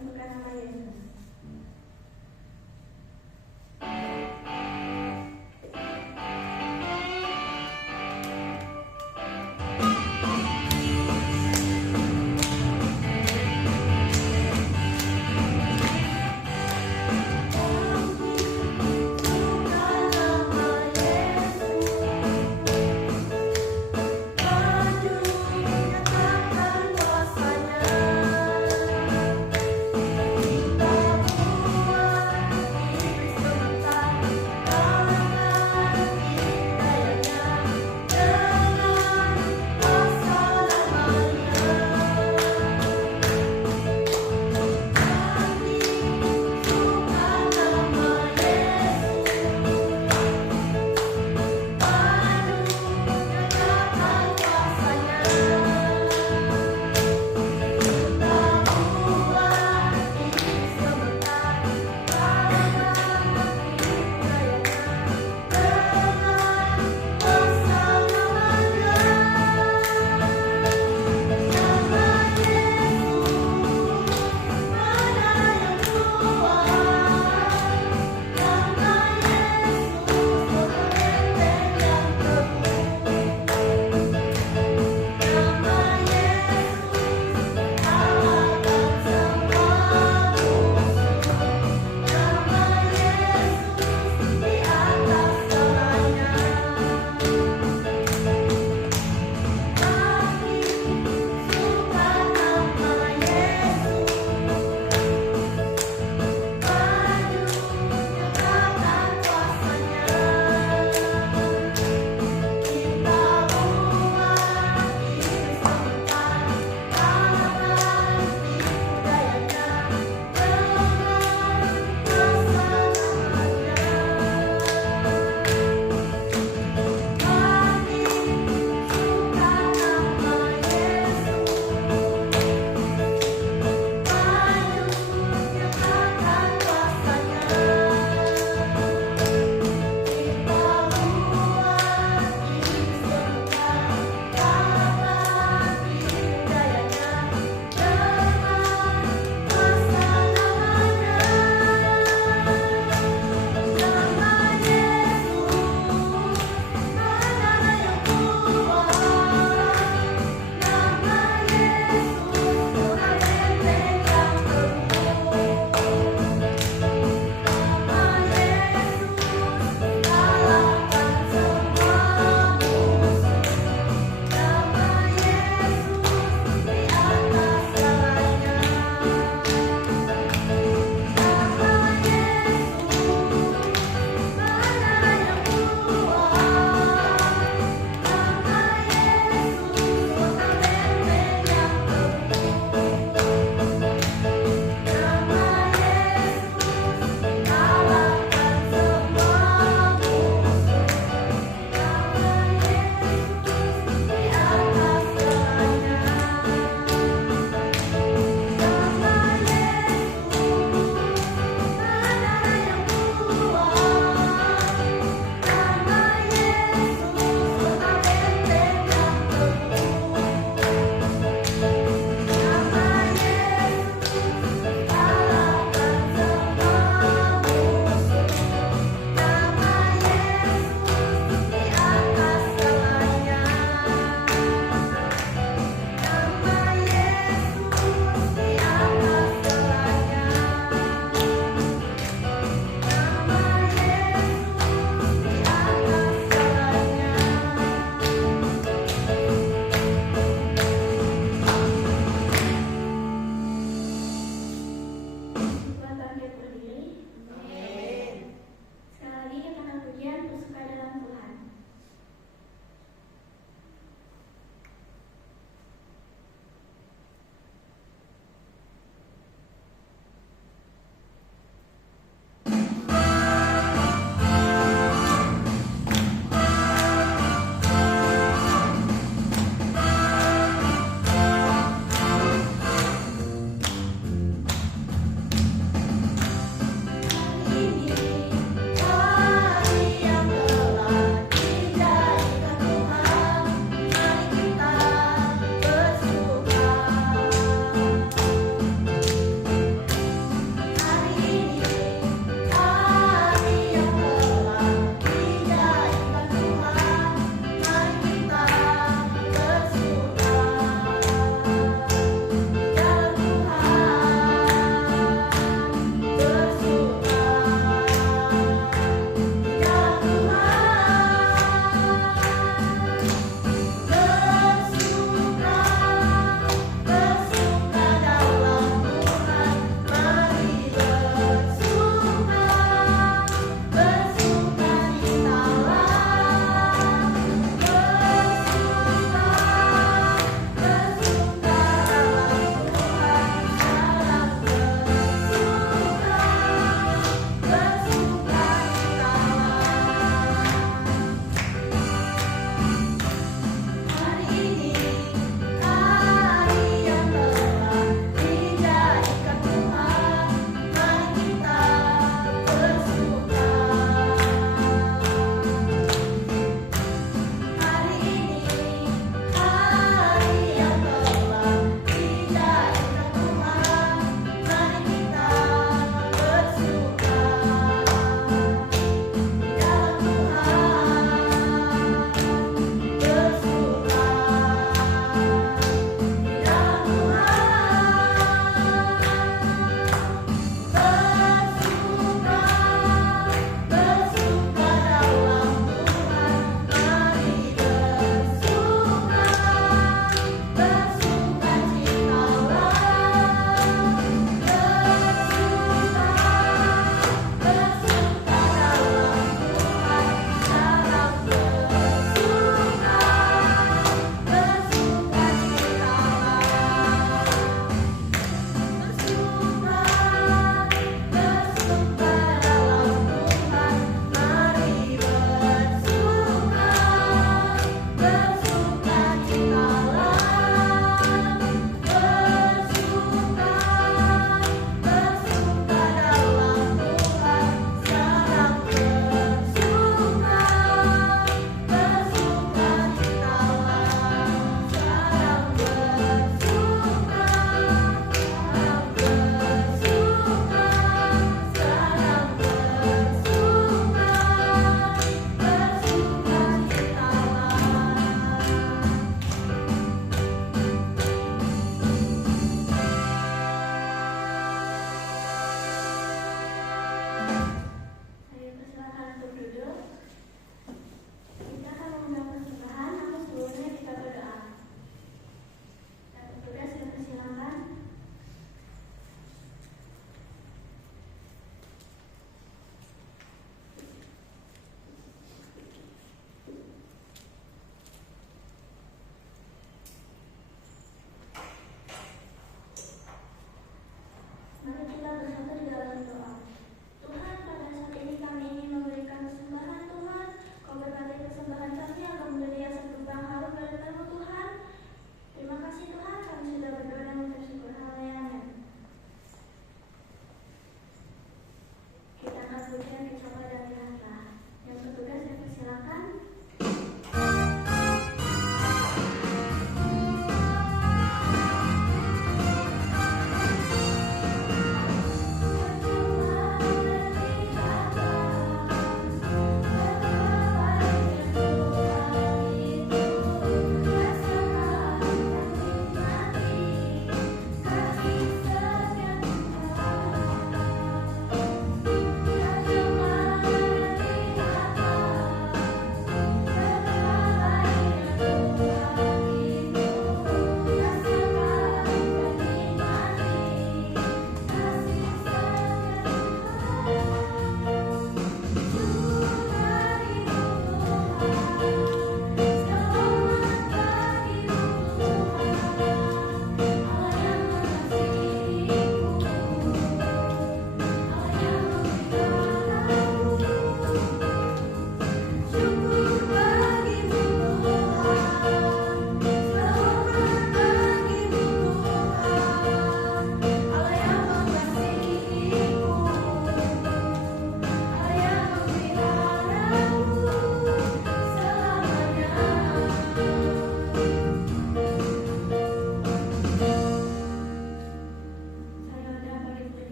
suka nama Yesus.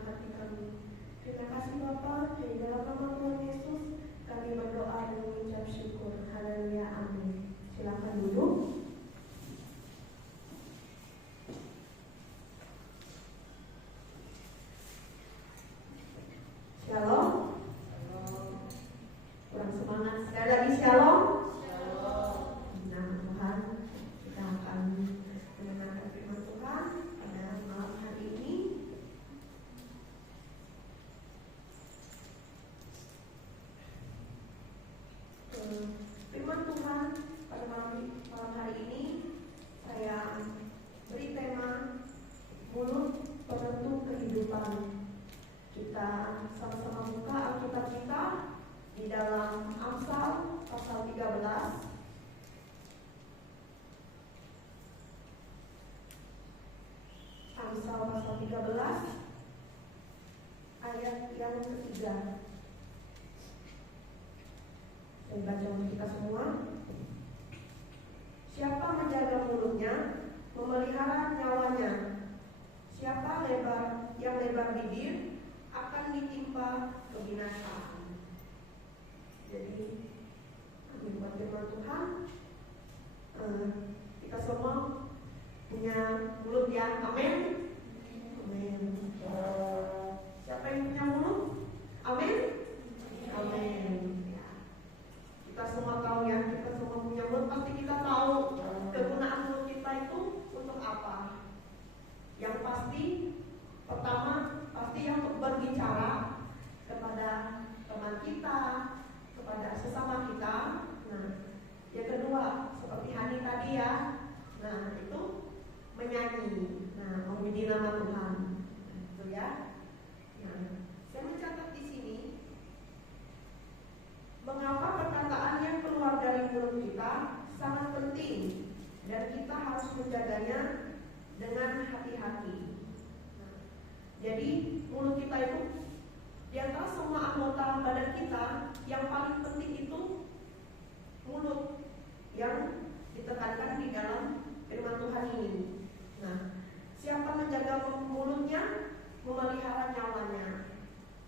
dalam hati kami. Terima kasih Bapa, di dalam nama Tuhan Yesus kami berdoa dan mengucap syukur. Haleluya, amin. Silakan duduk. Shalom. Kurang semangat sekali lagi, shalom. Nah Tuhan, kita akan mendengarkan firman Tuhan pada malam hari ini. Firman Tuhan pada malam hari ini saya beri tema mulut penentu kehidupan. Kita sama-sama buka Alkitab kita di dalam Amsal pasal 13. Amsal pasal 13 ayat yang ketiga. Saya baca untuk kita semua. Siapa menjaga mulutnya, memelihara nyawanya. Siapa yang lebar bibir akan ditimpa kebinasaan. Jadi, kami buat firman Tuhan. Kita semua punya mulut ya, amin. Amin. Siapa yang punya mulut? Amin. Amin. Ya. Kita semua tahu ya, kita semua punya mulut. Pasti kita tahu kegunaan mulut kita itu untuk apa. Yang pasti, pertama pasti yang untuk berbicara kepada teman kita, kepada sesama kita. Nah, yang kedua seperti Hani tadi ya. Nah, itu menyanyi. Nah, memuji nama Tuhan. Itu ya. Nah, saya mencatat di sini mengapa perkataan yang keluar dari mulut kita sangat penting dan kita harus menjaganya dengan hati-hati. Jadi mulut kita itu di antara semua anggota badan kita yang paling penting itu mulut yang ditekankan di dalam firman Tuhan ini. Nah, siapa menjaga mulutnya, memelihara nyawanya.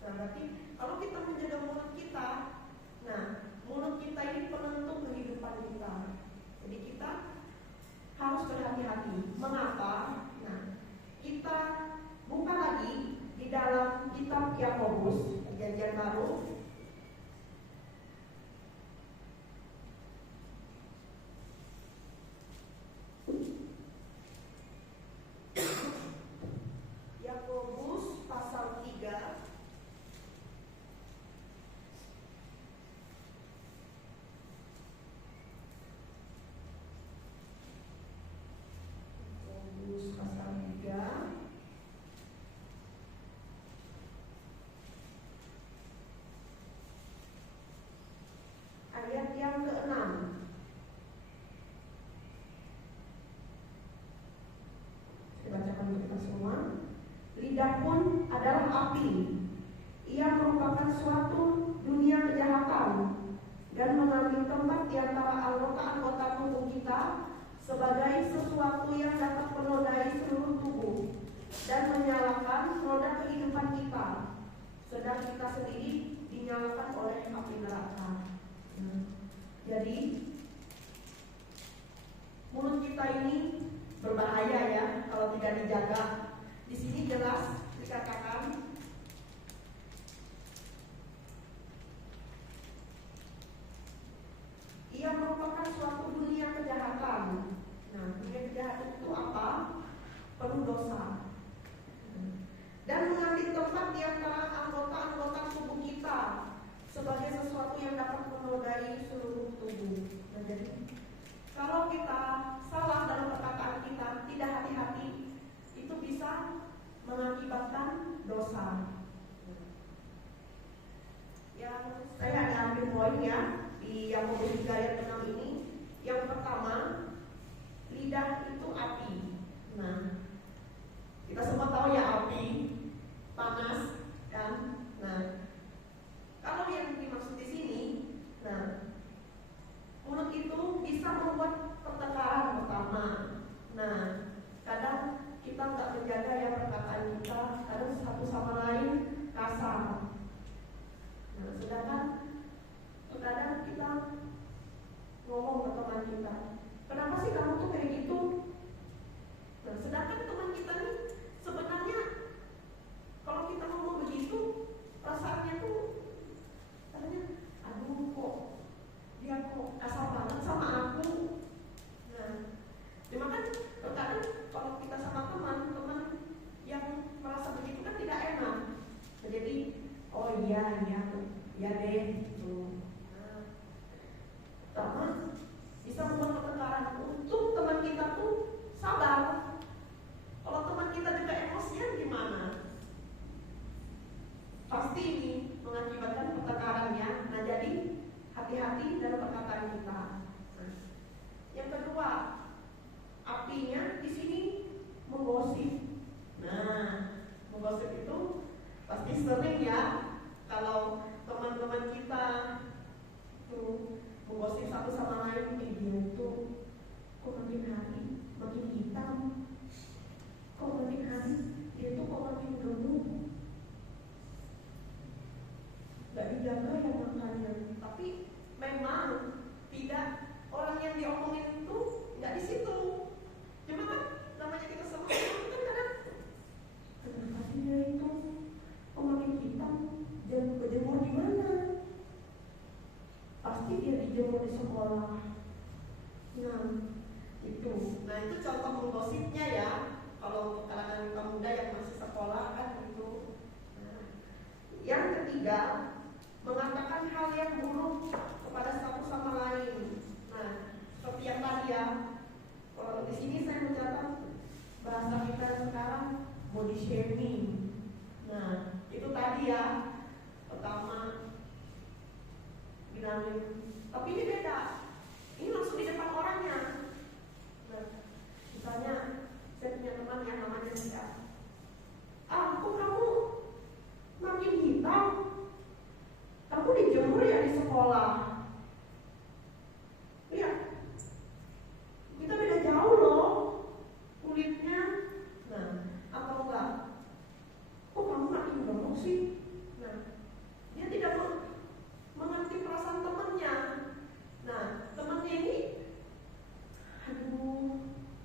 Nah, berarti kalau kita menjaga mulut kita, nah mulut kita ini penentu kehidupan kita. Jadi kita harus berhati-hati. Mengapa? Nah, kita buka lagi di dalam kitab Yakobus, Perjanjian Baru. Yakobus pasal 3 Yakobus pasal 3 ayat yang ke-6. Saya bacakan untuk kita semua. Lidah pun adalah api. Ia merupakan suatu dunia kejahatan dan mengambil tempat di antara anggota-anggota tubuh kita sebagai sesuatu yang dapat menodai seluruh tubuh dan menyalakan roda kehidupan kita, sedang kita sendiri dinyalakan oleh api neraka. Jadi mulut kita ini berbahaya ya kalau tidak dijaga. Di sini jelas dikatakan ia merupakan suatu dunia kejahatan. Nah, dunia kejahatan itu apa? Penuh dosa. Dan mengambil tempat di antara anggota-anggota tubuh kita sebagai sesuatu yang dapat menodai seluruh tubuh. Nah, jadi kalau kita salah dalam perkataan kita, tidak hati-hati, itu bisa mengakibatkan dosa. Yang saya ada ambil poin ya di Yakobus 3 ayat 6 ini. Yang pertama, lidah itu api. Nah, kita semua tahu ya api panas kan. Nah, kalau yang dimaksud di sini, nah mulut itu bisa membuat pertengkaran pertama. Nah, kadang kita nggak menjaga ya perkataan kita, kadang satu sama lain menggosip itu pasti sering ya. Kalau teman-teman kita tuh menggosip satu sama lain, dia tuh kok makin hari makin hitam, kok makin hari dia tuh kok makin gemuk, gak dijaga ya makannya. Tapi memang tidak, orang yang diomongin itu nggak di situ. Cuma kan namanya kita semua kan kadang, kenapa sih dia itu kok makin hitam, dan berjemur di mana? Pasti dia dijemur di sekolah. Nah itu contoh menggosipnya ya. Kalau untuk kalangan muda yang masih sekolah kan gitu. Nah, yang ketiga, mengatakan hal yang buruk kepada satu sama lain. Nah, seperti yang tadi ya. Kalau di sini saya mencatat bahasa kita sekarang body shaming. Nah, itu tadi ya. Pertama bilangin, tapi ini beda. Ini langsung di depan orangnya. Nah, misalnya saya punya teman yang namanya Sia. Kok kamu makin hitam? Kamu dijemur ya di sekolah? Lihat, kita beda jauh loh kulitnya. Nah, atau enggak? Kok kamu makin gemuk sih? Nah, dia tidak mengerti perasaan temannya. Nah, temannya ini, aduh,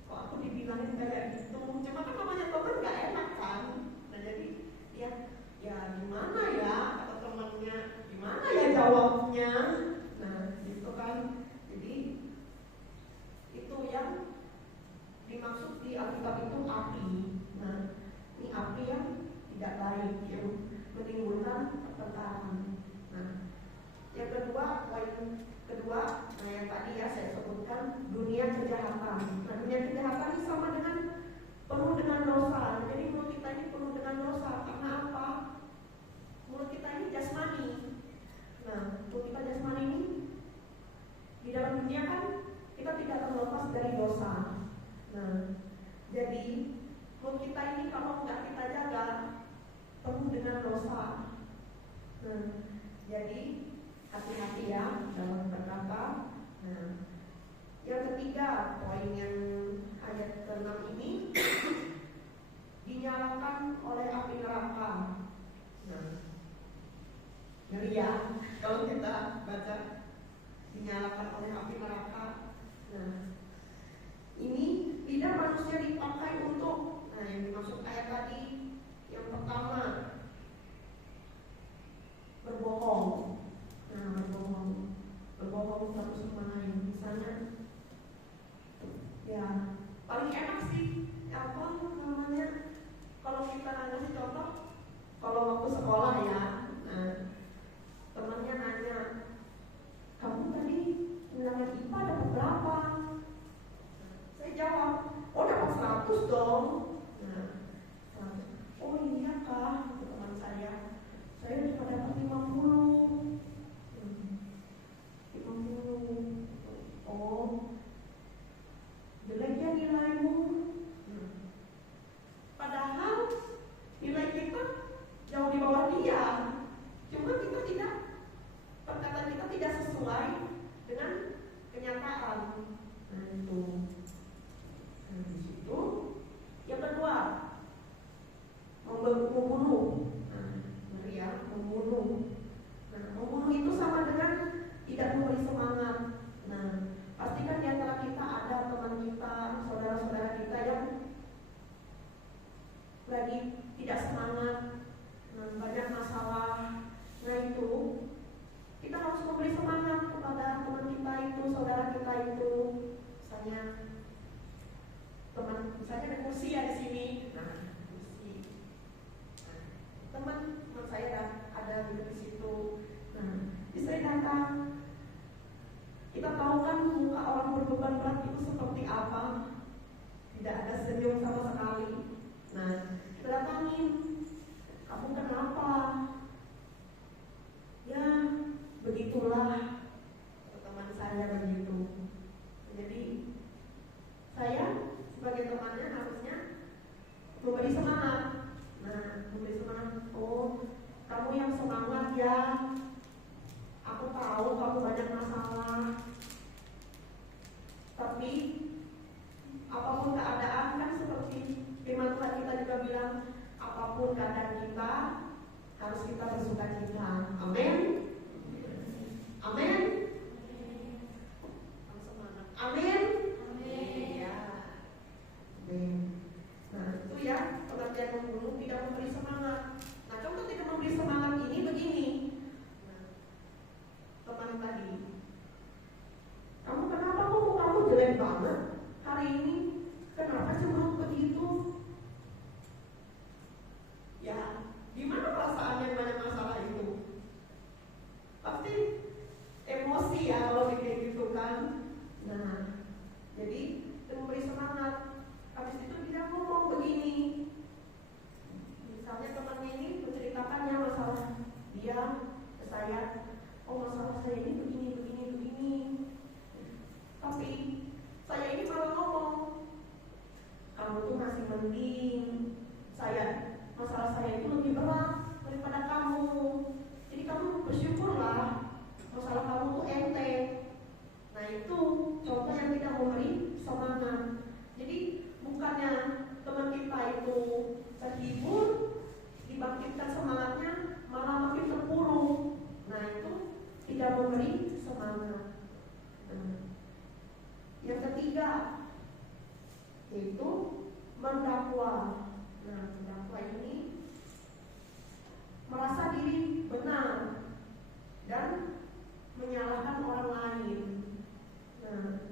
kok aku dibilangin kayak gitu. Cuma kan namanya teman gak enak kan. Nah, jadi ya gimana ya kata temannya, gimana ya jawabnya. Nah, gitu kan. Jadi itu yang dimaksud di Alkitab itu api. Nah, ini api yang tidak baik, yang menimbulkan pertengkaran. Nah, yang kedua, poin kedua, nah yang tadi ya saya sebutkan dunia kejahatan. Nah, dunia kejahatan ini sama dengan penuh dengan dosa. Jadi mulut kita ini penuh dengan dosa. Karena apa? Mulut kita ini jasmani. Nah, mulut kita jasmani ini di dalam dunia kan kita tidak terlepas dari dosa. Nah, jadi mulut kita ini kalau nggak kita jaga penuh dengan dosa. Nah, jadi hati-hati ya dalam berkata. Nah, yang ketiga, poin yang ayat ke-6 ini dinyalakan oleh api neraka. Nah, ngeri ya kalau kita baca dinyalakan oleh api neraka. Nah, ini lidah manusia dipakai untuk, nah yang dimaksud ayat tadi yang pertama, berbohong. Nah, berbohong satu sama lain. Misalnya, ya paling enak sih apa namanya, kalau kita ngasih contoh, kalau waktu sekolah ya. Nah, temannya nanya, kamu tadi nilai IPA dapat berapa? Saya jawab, oh dapat 100 dong. Nah, oh iya kah, teman saya cuma dapat 50. Oh, jeleknya nilaimu. Padahal nilai kita jauh di bawah dia. Cuma kita tidak, perkataan kita tidak sesuai dengan kenyataan. Nah itu. Nah di situ. Yang kedua, membunuh. Nah ya, membunuh. Nah, membunuh itu sama dengan tidak memberi semangat. Nah, pastikan di antara kita ada teman kita, saudara-saudara kita yang lagi tidak semangat, banyak masalah. Nah itu, kita harus memberi semangat kepada teman kita itu, saudara kita itu. Misalnya teman, misalnya ada kursi ya di sini. Nah, kursi. Nah, teman saya ada di situ. Nah, bisa datang. Kita tahu kan muka orang berbeban berat itu seperti apa. Tidak ada senyum sama sekali. Nah, kita datangin. Kamu kenapa? Ya, begitulah. Teman saya begitu. Jadi, saya sebagai temannya harusnya memberi apapun keadaan kita, harus kita bersuka cita. Amin. Amin. Amin. Ya. Amin. Nah, itu ya pengertian membunuh, tidak memberi semangat. Nah, contoh tidak memberi semangat ini begini. Nah, teman tadi, kamu kenapa kok kamu jelek banget hari ini? Kenapa cemberut begitu? Ya, gimana perasaan yang banyak masalah itu? Pasti emosi ya kalau kayak gitu kan. Nah, jadi memberi semangat. Habis itu dia ngomong begini. Misalnya temannya ini menceritakannya masalah dia ke saya. Oh, masalah saya ini begini. Tapi saya ini malah ngomong, kamu tuh masih mending. Masalah saya itu lebih berat daripada kamu. Jadi kamu bersyukurlah, masalah kamu tuh enteng. Nah, itu contoh yang tidak memberi semangat. Jadi bukannya teman kita itu terhibur, dibangkitkan semangatnya, malah makin terpuruk. Nah, itu tidak memberi semangat. Yang ketiga yaitu mendakwa. Nah, mendakwa ini merasa diri benar dan menyalahkan orang lain. Nah,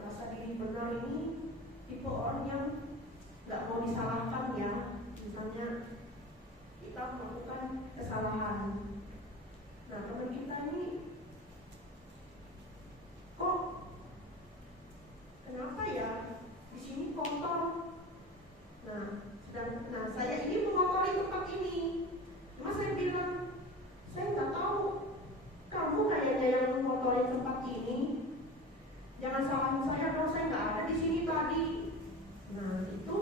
merasa diri benar ini tipe orang yang gak mau disalahkan ya. Misalnya kita melakukan kesalahan. Nah, teman kita ini kok kenapa ya di sini kotor? Nah, saya ini mengotori tempat ini. Cuma saya bilang, saya nggak tahu kamu kayaknya yang mengotori tempat ini. Jangan salahin saya dong, saya nggak ada di sini tadi. Nah, itu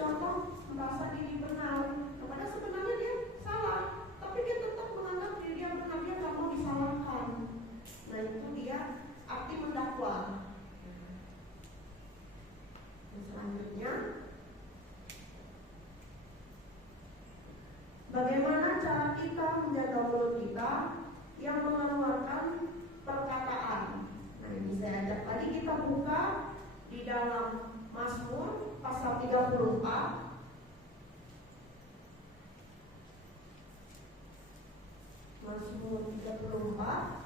contoh merasa diri benar. Padahal sebenarnya dia salah, tapi dia tetap menganggap diri dia benar, dia nggak mau disalahkan. Nah, itu dia arti mendakwa. Selanjutnya, bagaimana cara kita menjaga mulut kita yang mengeluarkan perkataan. Nah, ini saya ajak tadi kita buka di dalam Mazmur pasal 34. Mazmur 34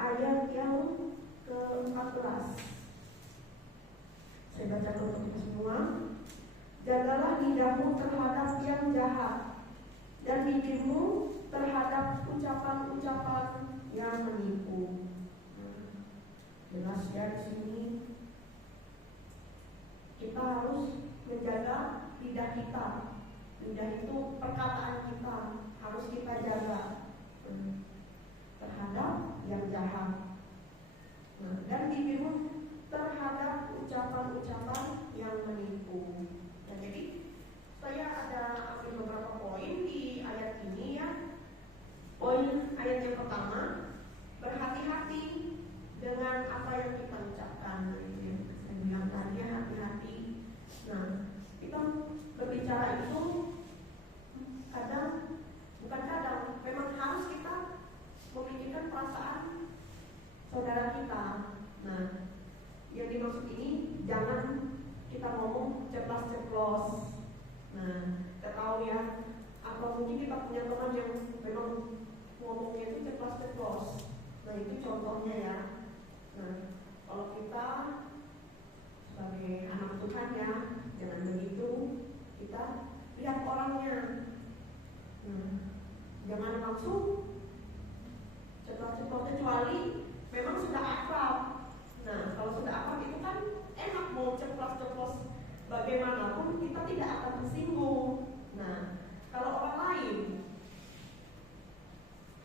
ayat yang ke-14. Saya baca untuk kita semua. Jagalah lidahmu terhadap yang jahat dan bibirmu terhadap ucapan-ucapan yang menipu. Jelas ya di sini kita harus menjaga lidah kita. Lidah itu perkataan kita harus kita jaga terhadap yang jahat. Dan bibirmu terhadap ucapan-ucapan yang menipu. Nah, jadi saya ada ambil beberapa poin di ayat ini ya. Poin ayat yang pertama, berhati-hati dengan apa yang kita ucapkan. Saya bilang tadi hati-hati. Nah, kita berbicara itu bukan kadang, memang harus kita memikirkan perasaan saudara kita. Nah, yang dimaksud ini jangan kita ngomong ceplas-ceplos. Nah, kita tahu ya, atau mungkin kita punya teman yang memang ngomongnya itu ceplas-ceplos. Nah, itu contohnya ya. Nah, kalau kita sebagai anak Tuhan ya, jangan begitu. Kita lihat orangnya. Jangan langsung ceplos-ceplos, kecuali memang sudah akrab. Nah, kalau sudah akrab itu kan enak mau ceplos-ceplos bagaimanapun kita tidak akan tersinggung. Nah, kalau orang lain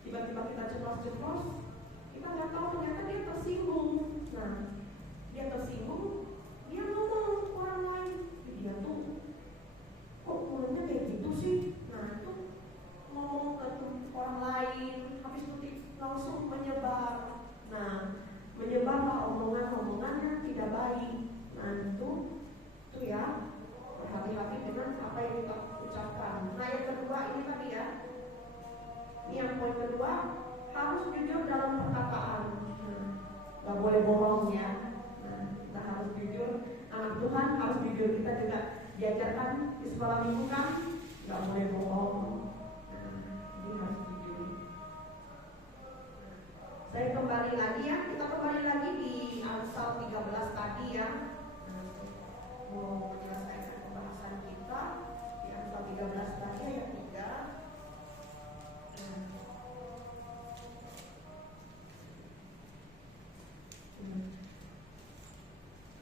tiba-tiba kita ceplos-ceplos, kita nggak tahu ternyata dia tersinggung. Nah, dia tersinggung, dia ngomong ke orang lain, dia tuh kok mulutnya kayak gitu sih. Nah, itu ngomong ke orang lain, habis itu langsung menyebar. Nah, ya, berhati-hati dengan apa yang kita ucapkan. Nah yang kedua ini tadi ya, ini yang poin kedua, harus jujur dalam perkataan. Gak boleh bohong ya. Kita harus jujur, anak Tuhan harus jujur. Kita juga diajarkan di sekolah minggu kan, gak boleh bohong. Ini harus jujur. Saya kembali lagi ya, kita kembali lagi di Amsal 13 tadi ya. Mau menyelesaikan pembahasan kita di Amsal 13 tadi ayat 3.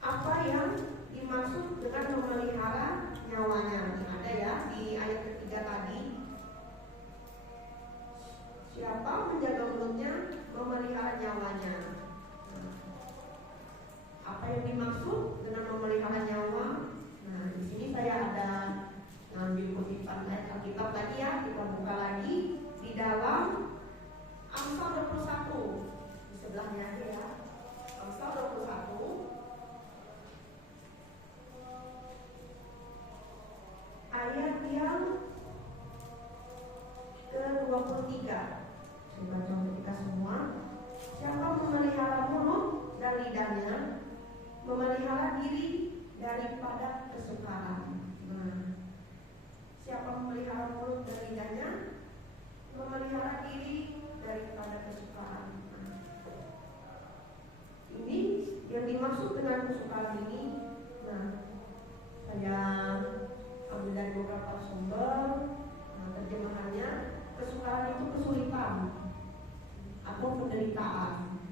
Apa yang dimaksud dengan memelihara nyawanya? Ini ada ya di ayat ketiga tadi. Siapa menjaga mulutnya, memelihara nyawanya. Apa yang dimaksud dengan memelihara nyawa? Nah, di sini saya ada ngambil kutipan ayat Alkitab lagi ya, kita buka lagi di dalam Amsal 21. Di sebelahnya aja ya. Amsal 21 ayat yang ke-23. Saya baca untuk kita semua. Siapa memelihara mulut dan lidahnya, memelihara diri daripada kesukaran. Siapa memelihara mulut dan lidahnya, memelihara diri daripada kesukaran. Ini yang dimaksud dengan kesukaran ini. Nah, saya ambil dari beberapa sumber. Terjemahannya, kesukaran itu kesulitan atau penderitaan.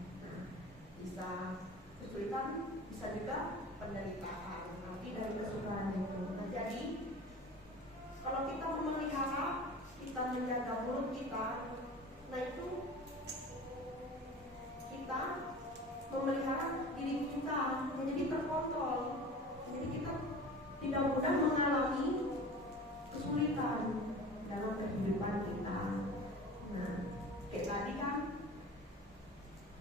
Bisa kesulitan, bisa juga penderitaan. Arti dari kesukaran itu. Nah, jadi kalau kita memelihara, kita menjaga mulut kita, nah itu kita memelihara diri kita menjadi terkontrol. Jadi kita tidak mudah mengalami kesulitan dalam kehidupan kita. Nah, kayak tadi kan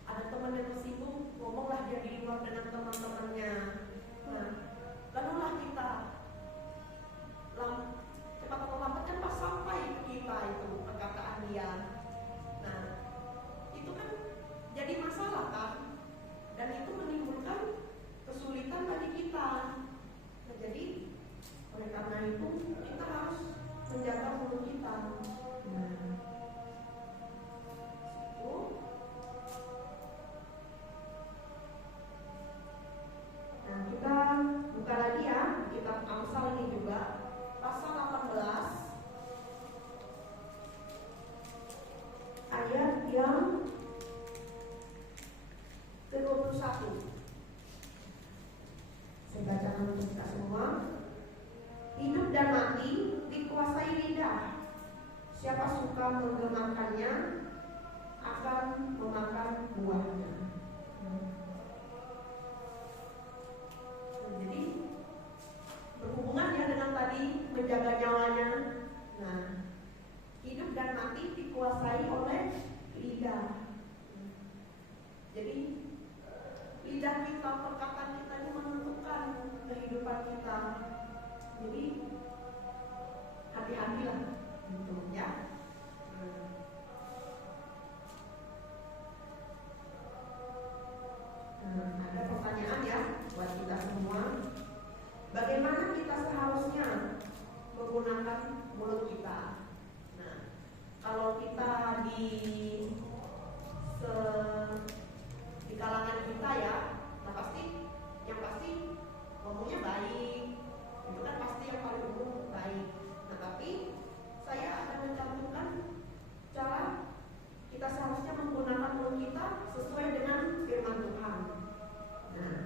ada teman yang tersinggung, ngomonglah dia di luar dengan teman-temannya. Nah, lalulah kita cepat atau lambat kan pas sampai ke kita itu perkataan dia. Nah, itu kan jadi masalah kan, dan itu menimbulkan kesulitan bagi kita. Nah, jadi oleh karena itu kita harus menjaga mulut kita. Nah, kita buka lagi ya kitab Amsal ini juga pasal 18 ayat yang ke-21. Saya bacakan untuk kita semua. Hidup dan mati dikuasai lidah. Siapa suka menggemakannya akan memakan buahnya. Jadi berhubungan ya dengan tadi menjaga nyawanya. Nah, hidup dan mati dikuasai oleh lidah. Jadi lidah kita, perkataan kita ini menentukan kehidupan kita. Jadi hati-hatilah gitu ya. Ada pertanyaan ya buat kita semua. Bagaimana kita seharusnya menggunakan mulut kita? Nah, kalau kita di kalangan kita ya, nah pasti yang pasti ngomongnya baik. Itu kan pasti yang paling umum baik. Nah, tapi saya akan mencantumkan cara kita seharusnya menggunakan mulut kita sesuai dengan firman Tuhan. Nah,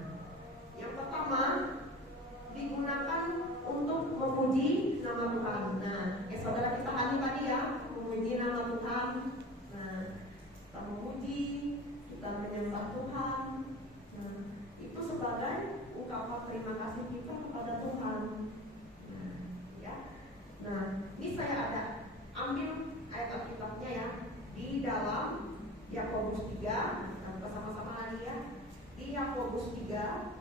yang pertama digunakan untuk memuji nama Tuhan. Nah, saudara kita Hani tadi ya, memuji nama Tuhan. Nah, kita memuji, kita menyembah Tuhan. Nah, itu sebagai ungkapan terima kasih kita kepada Tuhan. Nah, ya. Nah, ini saya ada ambil ayat Alkitabnya ya di dalam Yakobus 3. Kita buka sama-sama lagi ya. Di Yakobus 3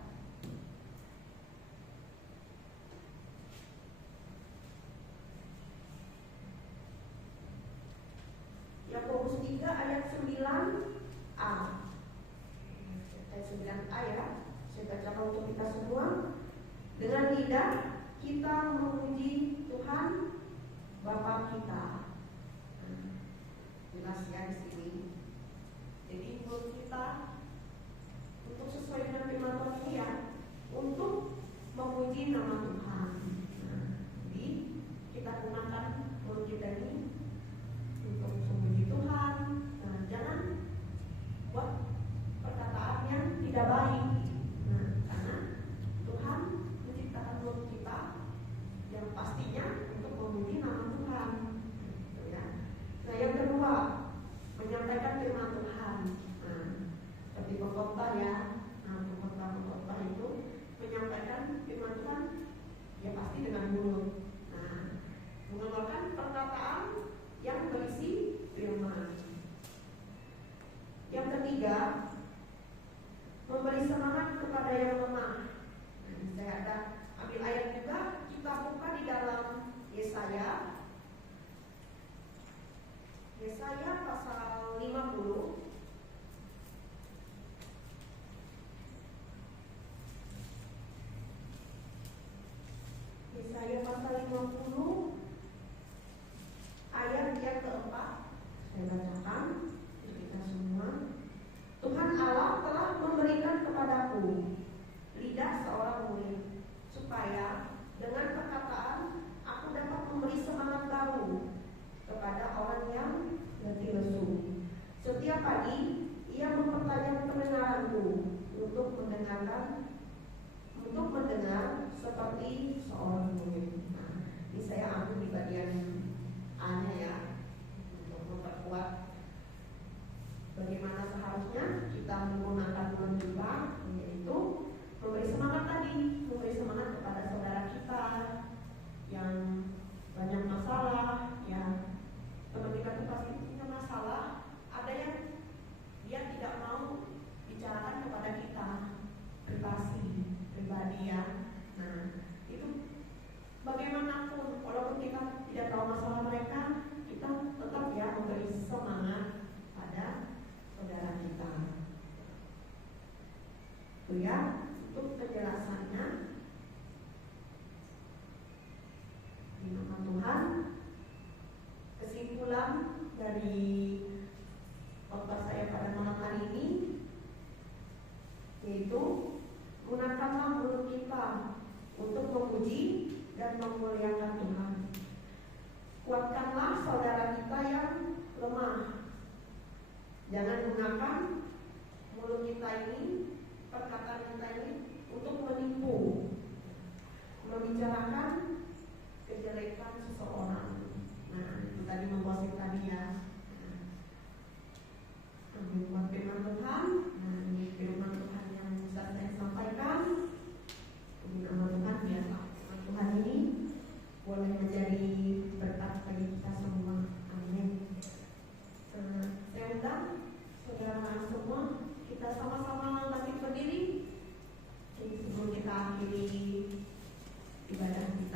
kita. Jelas ya di sini. Jadi mulut kita untuk sesuai dengan firman Tuhan ini ya, untuk memuji nama Tuhan. Jadi kita gunakan mulut kita ini untuk memuji Tuhan. Jangan buat perkataan yang tidak baik. Karena Tuhan menciptakan mulut kita yang pastinya untuk memuji nama Tuhan. Nah, yang kedua, menyampaikan firman Tuhan. Seperti pengkhotbah ya. Pengkhotbah itu menyampaikan firman Tuhan ya pasti dengan mulut. Mengeluarkan perkataan yang berisi firman. Yang ketiga, memberi semangat kepada yang lemah. Saya ada ambil ayat juga, kita buka di dalam Yesaya pasal 50. Yesaya pasal 50 ayat yang keempat. Saya bacakan untuk kita semua. Tuhan Allah telah memberikan kepadaku lidah seorang murid, supaya dengan perkataan aku dapat memberi semangat baru kepada orang yang letih lesu. Setiap pagi ia mempertajam pendengaranku untuk mendengar seperti seorang murid. Ini saya ambil di bagian A-nya ya, untuk memperkuat bagaimana seharusnya kita menggunakan mulut kita, yaitu memberi semangat tadi, memberi semangat kepada saudara kita yang banyak masalah ya. Teman kita itu pasti punya masalah. Ada yang dia tidak mau bicarakan kepada kita pribadi ya. Nah, itu bagaimanapun, walaupun kita tidak tahu masalah mereka, kita tetap ya memberi semangat pada saudara kita. Itu ya, untuk penjelasannya di nama Tuhan. Kesimpulan dari khotbah saya pada malam hari ini yaitu gunakanlah mulut kita untuk memuji dan memuliakan Tuhan. Kuatkanlah saudara kita yang lemah. Jangan gunakan mulut kita ini, perkataan kita ini untuk menipu, membicarakan kejelekan seseorang. Nah, itu tadi menggosip tadi ya. Buat firman Tuhan. Nah, ini firman Tuhan yang bisa saya sampaikan. Nama Tuhan biasa. Tuhan ini boleh menjadi berkat bagi kita semua. Amin. Saya undang saudara semua, kita sama-sama bangkit berdiri sebelum kita akhiri ibadah kita.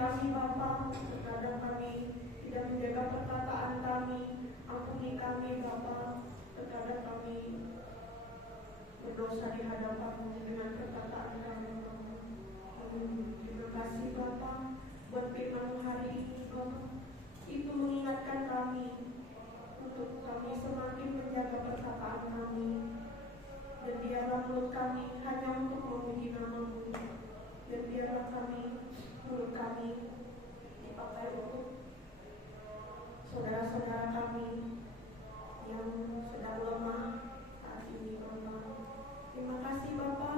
kami Bapa, terkadang kami tidak menjaga perkataan kami. Ampuni kami Bapa, terkadang kami berdosa di hadapan-Mu dengan perkataan kami Bapa. Terima kasih Bapa buat firman-Mu hari ini Bapa. Itu mengingatkan kami untuk kami semakin menjaga perkataan kami, dan biarlah mulut kami hanya untuk memuji nama-Mu, dan biarlah mulut kami dipakai untuk saudara-saudara kami yang sedang lemah saat ini Bapa. Terima kasih Bapa